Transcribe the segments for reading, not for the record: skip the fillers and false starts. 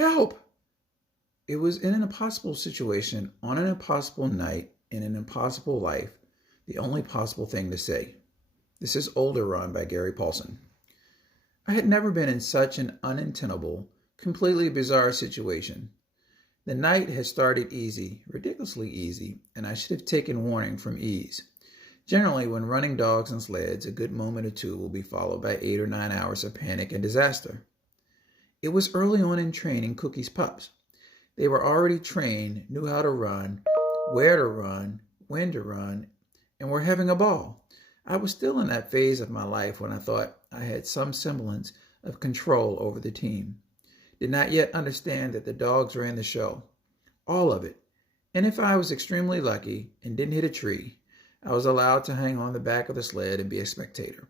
Help! It was in an impossible situation, on an impossible night, in an impossible life, the only possible thing to say. This is Older Run by Gary Paulson. I had never been in such an untenable, completely bizarre situation. The night had started easy, ridiculously easy, and I should have taken warning from ease. Generally, when running dogs and sleds, a good moment or two will be followed by 8 or 9 hours of panic and disaster. It was early on in training Cookie's pups. They were already trained, knew how to run, where to run, when to run, and were having a ball. I was still in that phase of my life when I thought I had some semblance of control over the team. Did not yet understand that the dogs ran the show. All of it. And if I was extremely lucky and didn't hit a tree, I was allowed to hang on the back of the sled and be a spectator.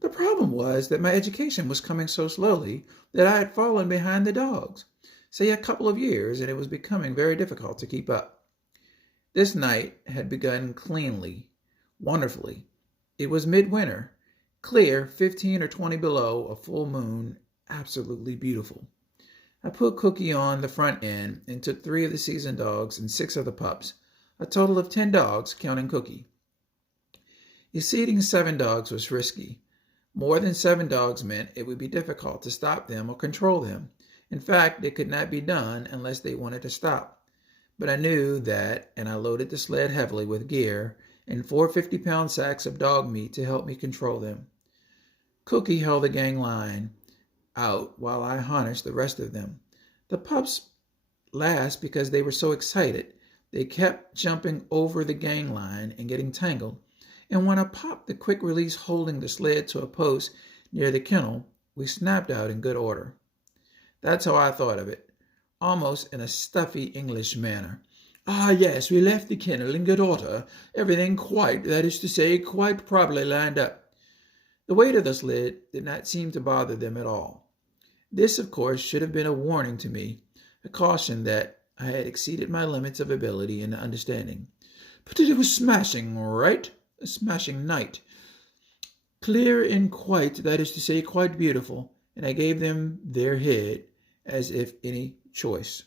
The problem was that my education was coming so slowly that I had fallen behind the dogs. Say a couple of years, and it was becoming very difficult to keep up. This night had begun cleanly, wonderfully. It was midwinter, clear, 15 or 20 below, a full moon, absolutely beautiful. I put Cookie on the front end and took 3 of the seasoned dogs and 6 of the pups, a total of 10 dogs, counting Cookie. Exceeding 7 dogs was risky. More than 7 dogs meant it would be difficult to stop them or control them. In fact, it could not be done unless they wanted to stop. But I knew that, and I loaded the sled heavily with gear and 4 50-pound sacks of dog meat to help me control them. Cookie held the gang line out while I harnessed the rest of them. The pups last because they were so excited. They kept jumping over the gang line and getting tangled. And when I popped the quick release holding the sled to a post near the kennel, we snapped out in good order. That's how I thought of it, almost in a stuffy English manner. Ah, yes, we left the kennel in good order, everything quite, that is to say, quite properly lined up. The weight of the sled did not seem to bother them at all. This, of course, should have been a warning to me, a caution that I had exceeded my limits of ability and understanding. But it was smashing, right? A smashing night. Clear and quite, that is to say, quite beautiful, and I gave them their head, as if any choice.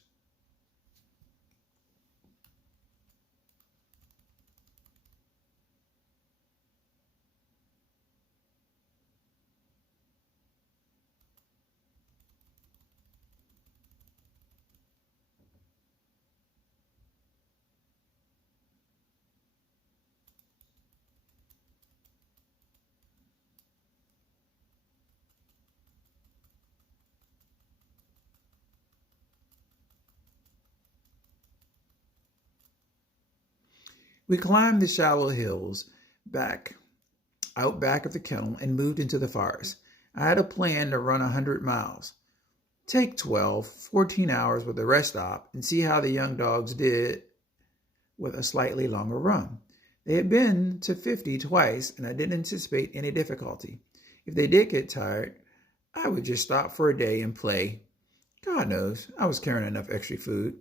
We climbed the shallow hills out back of the kennel and moved into the forest. I had a plan to run 100 miles. Take 12, 14 hours with a rest stop and see how the young dogs did with a slightly longer run. They had been to 50 twice, and I didn't anticipate any difficulty. If they did get tired, I would just stop for a day and play. God knows, I was carrying enough extra food.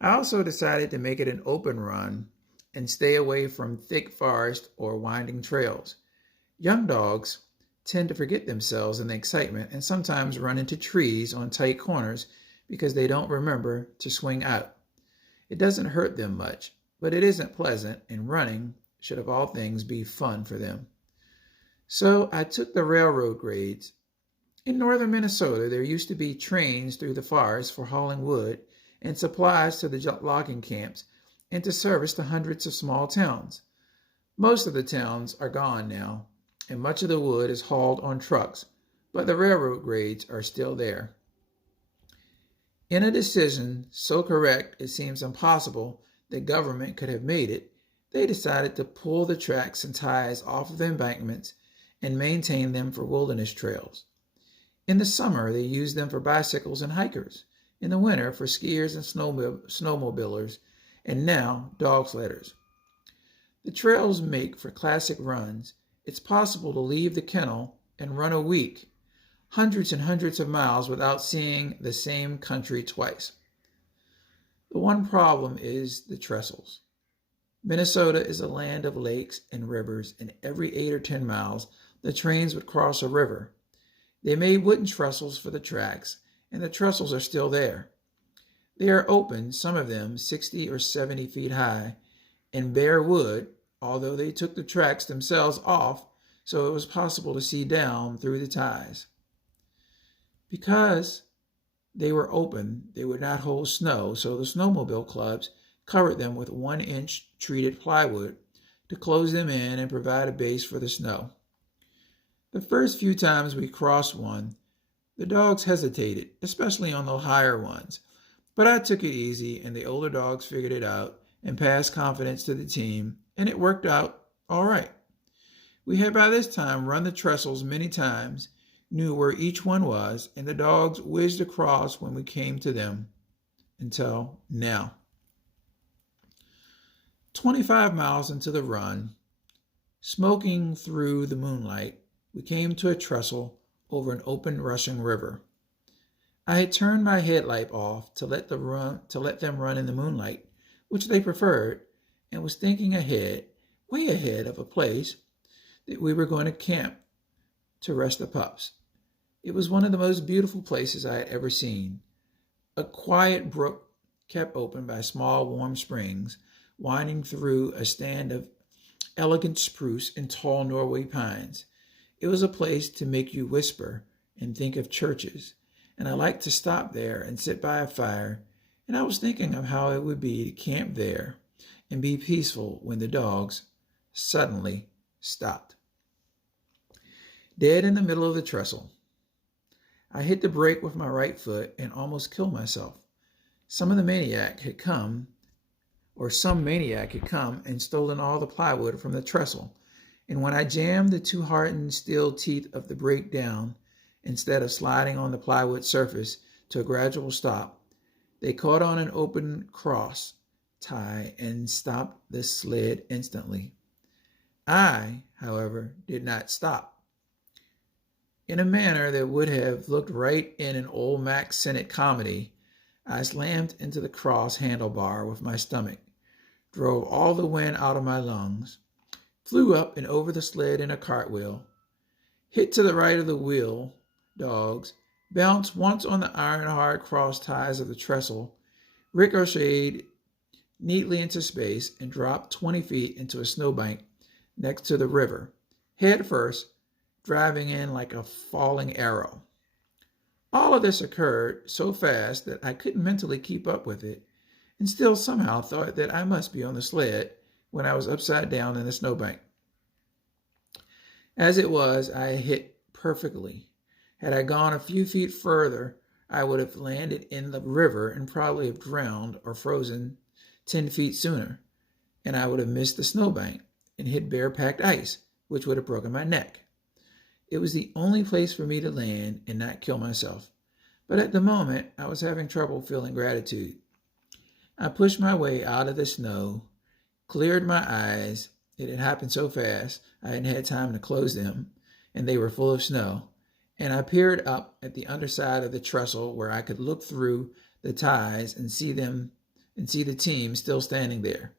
I also decided to make it an open run and stay away from thick forest or winding trails. Young dogs tend to forget themselves in the excitement and sometimes run into trees on tight corners because they don't remember to swing out. It doesn't hurt them much, but it isn't pleasant, and running should of all things be fun for them. So I took the railroad grades. In northern Minnesota, there used to be trains through the forest for hauling wood and supplies to the logging camps and to service the hundreds of small towns. Most of the towns are gone now, and much of the wood is hauled on trucks, but the railroad grades are still there. In a decision so correct it seems impossible the government could have made it, they decided to pull the tracks and ties off of the embankments and maintain them for wilderness trails. In the summer, they used them for bicycles and hikers. In the winter, for skiers and snowmobilers, and now dog sledders. The trails make for classic runs. It's possible to leave the kennel and run a week, hundreds and hundreds of miles without seeing the same country twice. The one problem is the trestles. Minnesota is a land of lakes and rivers, and every 8 or 10 miles, the trains would cross a river. They made wooden trestles for the tracks, and the trestles are still there. They are open, some of them 60 or 70 feet high, and bare wood, although they took the tracks themselves off so it was possible to see down through the ties. Because they were open, they would not hold snow, so the snowmobile clubs covered them with 1-inch treated plywood to close them in and provide a base for the snow. The first few times we crossed one, the dogs hesitated, especially on the higher ones, but I took it easy and the older dogs figured it out and passed confidence to the team, and it worked out all right. We had by this time run the trestles many times, knew where each one was, and the dogs whizzed across when we came to them. Until now. 25 miles into the run, smoking through the moonlight, we came to a trestle over an open rushing river. I had turned my headlight off to let them run in the moonlight, which they preferred, and was thinking ahead, way ahead of a place that we were going to camp to rest the pups. It was one of the most beautiful places I had ever seen. A quiet brook kept open by small warm springs, winding through a stand of elegant spruce and tall Norway pines. It was a place to make you whisper and think of churches, and I liked to stop there and sit by a fire, and I was thinking of how it would be to camp there and be peaceful when the dogs suddenly stopped. Dead in the middle of the trestle. I hit the brake with my right foot and almost killed myself. Some maniac had come and stolen all the plywood from the trestle, and when I jammed the two hardened steel teeth of the brake down, instead of sliding on the plywood surface to a gradual stop, they caught on an open cross tie and stopped the sled instantly. I, however, did not stop. In a manner that would have looked right in an old Mack Sennett comedy, I slammed into the cross handlebar with my stomach, drove all the wind out of my lungs, flew up and over the sled in a cartwheel, hit to the right of the wheel, dogs, bounced once on the iron-hard cross ties of the trestle, ricocheted neatly into space, and dropped 20 feet into a snowbank next to the river, head first, driving in like a falling arrow. All of this occurred so fast that I couldn't mentally keep up with it, and still somehow thought that I must be on the sled when I was upside down in the snowbank. As it was, I hit perfectly. Had I gone a few feet further, I would have landed in the river and probably have drowned or frozen 10 feet sooner, and I would have missed the snowbank and hit bare-packed ice, which would have broken my neck. It was the only place for me to land and not kill myself. But at the moment, I was having trouble feeling gratitude. I pushed my way out of the snow, cleared my eyes. It had happened so fast, I hadn't had time to close them, and they were full of snow. And I peered up at the underside of the trestle where I could look through the ties and see the team still standing there.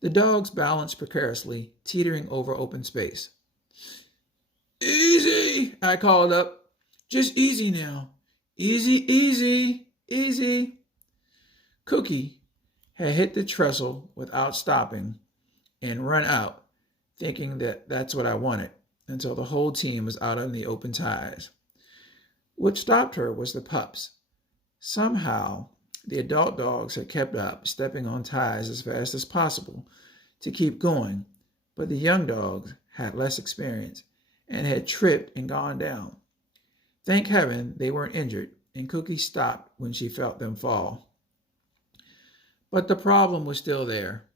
The dogs balanced precariously, teetering over open space. "Easy," I called up. "Just easy now. Easy, easy, easy." Cookie had hit the trestle without stopping and run out, thinking that that's what I wanted, until the whole team was out on the open ties. What stopped her was the pups. Somehow, the adult dogs had kept up, stepping on ties as fast as possible to keep going, but the young dogs had less experience and had tripped and gone down. Thank heaven they weren't injured, and Cookie stopped when she felt them fall. But the problem was still there.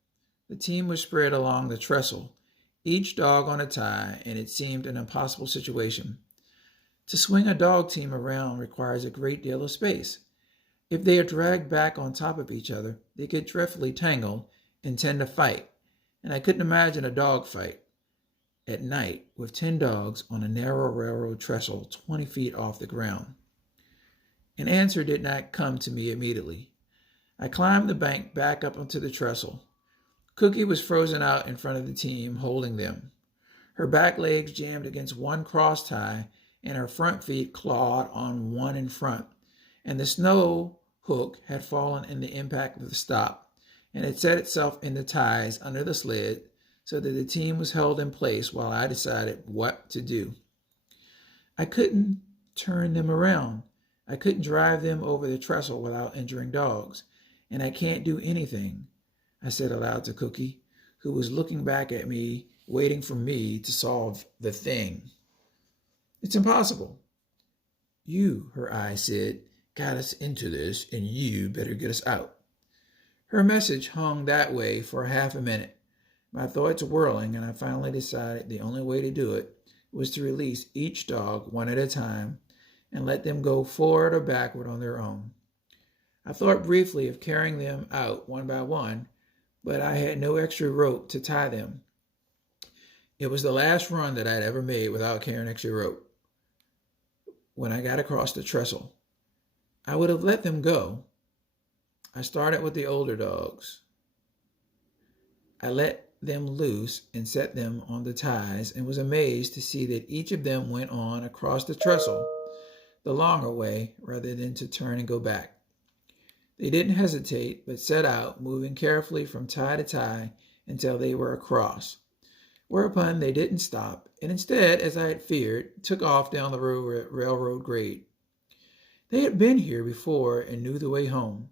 The team was spread along the trestle, each dog on a tie, and it seemed an impossible situation. To swing a dog team around requires a great deal of space. If they are dragged back on top of each other, they get dreadfully tangled and tend to fight, and I couldn't imagine a dog fight at night with 10 dogs on a narrow railroad trestle 20 feet off the ground. An answer did not come to me immediately. I climbed the bank back up onto the trestle. Cookie was frozen out in front of the team, holding them. Her back legs jammed against one cross tie, and her front feet clawed on one in front, and the snow hook had fallen in the impact of the stop, and had set itself in the ties under the sled so that the team was held in place while I decided what to do. I couldn't turn them around. I couldn't drive them over the trestle without injuring dogs, and I can't do anything, I said aloud to Cookie, who was looking back at me, waiting for me to solve the thing. It's impossible. You, her eyes said, got us into this, and you better get us out. Her message hung that way for half a minute, my thoughts whirling, and I finally decided the only way to do it was to release each dog one at a time and let them go forward or backward on their own. I thought briefly of carrying them out one by one, but I had no extra rope to tie them. It was the last run that I'd ever made without carrying extra rope. When I got across the trestle, I would have let them go. I started with the older dogs. I let them loose and set them on the ties and was amazed to see that each of them went on across the trestle the longer way rather than to turn and go back. They didn't hesitate, but set out, moving carefully from tie to tie until they were across, whereupon they didn't stop, and instead, as I had feared, took off down the railroad grade. They had been here before and knew the way home.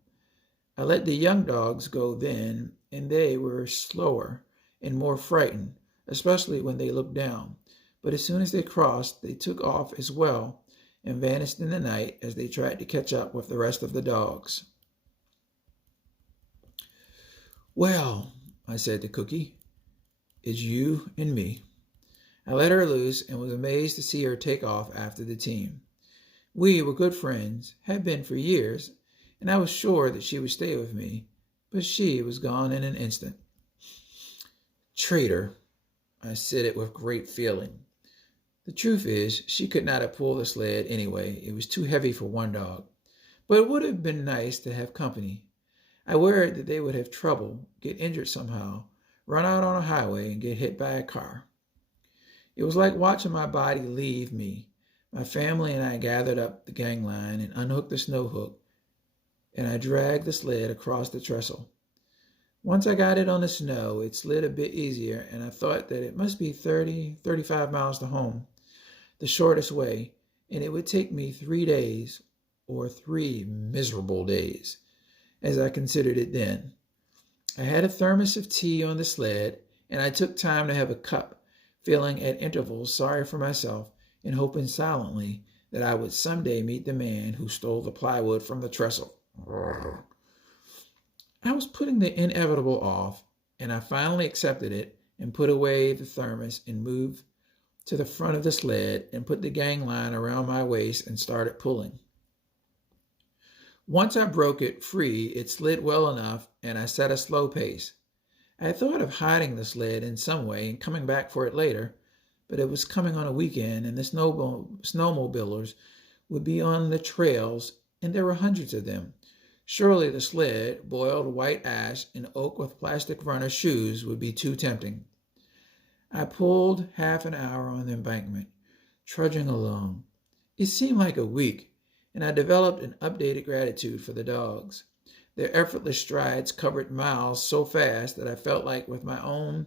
I let the young dogs go then, and they were slower and more frightened, especially when they looked down. But as soon as they crossed, they took off as well and vanished in the night as they tried to catch up with the rest of the dogs. Well, I said to Cookie, it's you and me. I let her loose and was amazed to see her take off after the team. We were good friends, had been for years, and I was sure that she would stay with me, but she was gone in an instant. Traitor, I said it with great feeling. The truth is, she could not have pulled the sled anyway. It was too heavy for one dog, but it would have been nice to have company. I worried that they would have trouble, get injured somehow, run out on a highway, and get hit by a car. It was like watching my body leave me. My family and I gathered up the gangline and unhooked the snow hook, and I dragged the sled across the trestle. Once I got it on the snow, it slid a bit easier, and I thought that it must be 35 miles to home, the shortest way, and it would take me 3 days, or 3 miserable days, as I considered it then. I had a thermos of tea on the sled, and I took time to have a cup, feeling at intervals sorry for myself and hoping silently that I would someday meet the man who stole the plywood from the trestle. I was putting the inevitable off, and I finally accepted it and put away the thermos and moved to the front of the sled and put the gang line around my waist and started pulling. Once I broke it free, it slid well enough, and I set a slow pace. I had thought of hiding the sled in some way and coming back for it later, but it was coming on a weekend, and the snowmobilers would be on the trails, and there were hundreds of them. Surely the sled, boiled white ash, and oak with plastic runner shoes would be too tempting. I pulled half an hour on the embankment, trudging along. It seemed like a week, and I developed an updated gratitude for the dogs. Their effortless strides covered miles so fast that I felt like with my own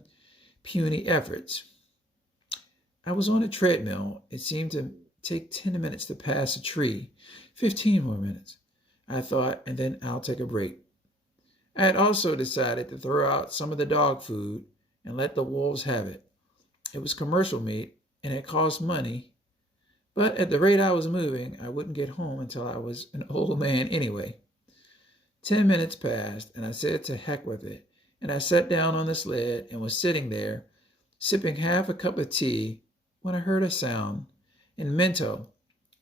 puny efforts. I was on a treadmill. It seemed to take 10 minutes to pass a tree. 15 more minutes, I thought, and then I'll take a break. I had also decided to throw out some of the dog food and let the wolves have it. It was commercial meat, and it cost money, but at the rate I was moving, I wouldn't get home until I was an old man anyway. 10 minutes passed, and I said to heck with it, and I sat down on the sled and was sitting there, sipping half a cup of tea, when I heard a sound, and Minto,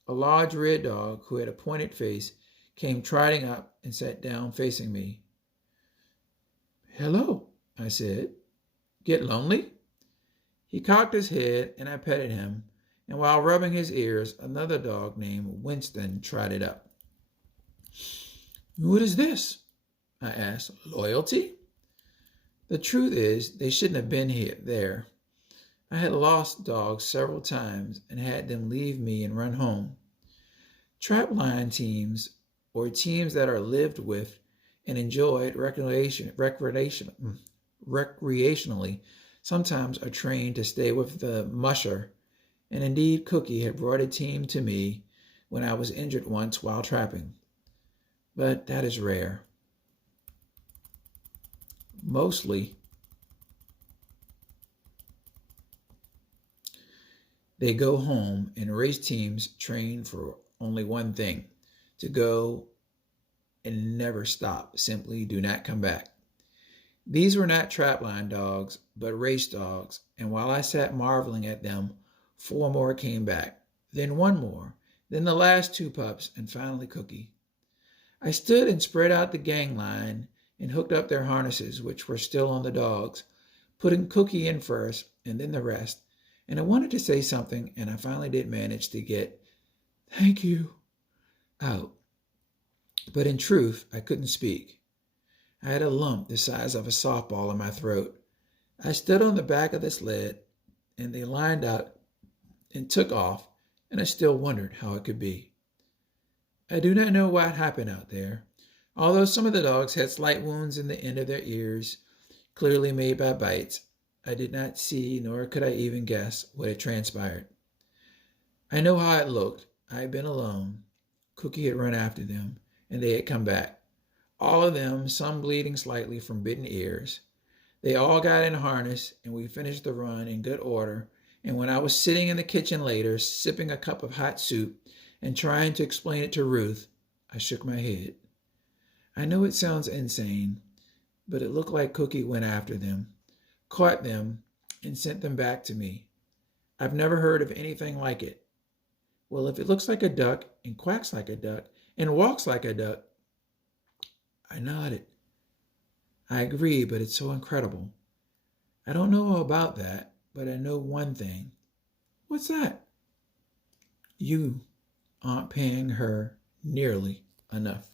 a large red dog who had a pointed face, came trotting up and sat down facing me. "Hello," I said. "Get lonely?" He cocked his head, and I petted him, and while rubbing his ears, another dog named Winston trotted up. "What is this?" I asked. "Loyalty?" The truth is, they shouldn't have been there. I had lost dogs several times and had them leave me and run home. Trapline teams or teams that are lived with and enjoyed recreationally sometimes are trained to stay with the musher, and indeed Cookie had brought a team to me when I was injured once while trapping. But that is rare. Mostly, they go home and race teams train for only one thing: to go and never stop. Simply do not come back. These were not trapline dogs, but race dogs, and while I sat marveling at them, 4 more came back, then 1 more, then the last 2 pups, and finally Cookie. I stood and spread out the gang line and hooked up their harnesses, which were still on the dogs, putting Cookie in first and then the rest, and I wanted to say something, and I finally did manage to get "thank you" out. But in truth, I couldn't speak. I had a lump the size of a softball in my throat. I stood on the back of the sled, and they lined out and took off, and I still wondered how it could be. I do not know what happened out there. Although some of the dogs had slight wounds in the end of their ears, clearly made by bites, I did not see, nor could I even guess, what had transpired. I know how it looked. I had been alone. Cookie had run after them, and they had come back. All of them, some bleeding slightly from bitten ears. They all got in harness, and we finished the run in good order, and when I was sitting in the kitchen later, sipping a cup of hot soup and trying to explain it to Ruth, I shook my head. I know it sounds insane, but it looked like Cookie went after them, caught them, and sent them back to me. I've never heard of anything like it. Well, if it looks like a duck and quacks like a duck and walks like a duck, I nodded. I agree, but it's so incredible. I don't know all about that, but I know one thing. What's that? You aren't paying her nearly enough.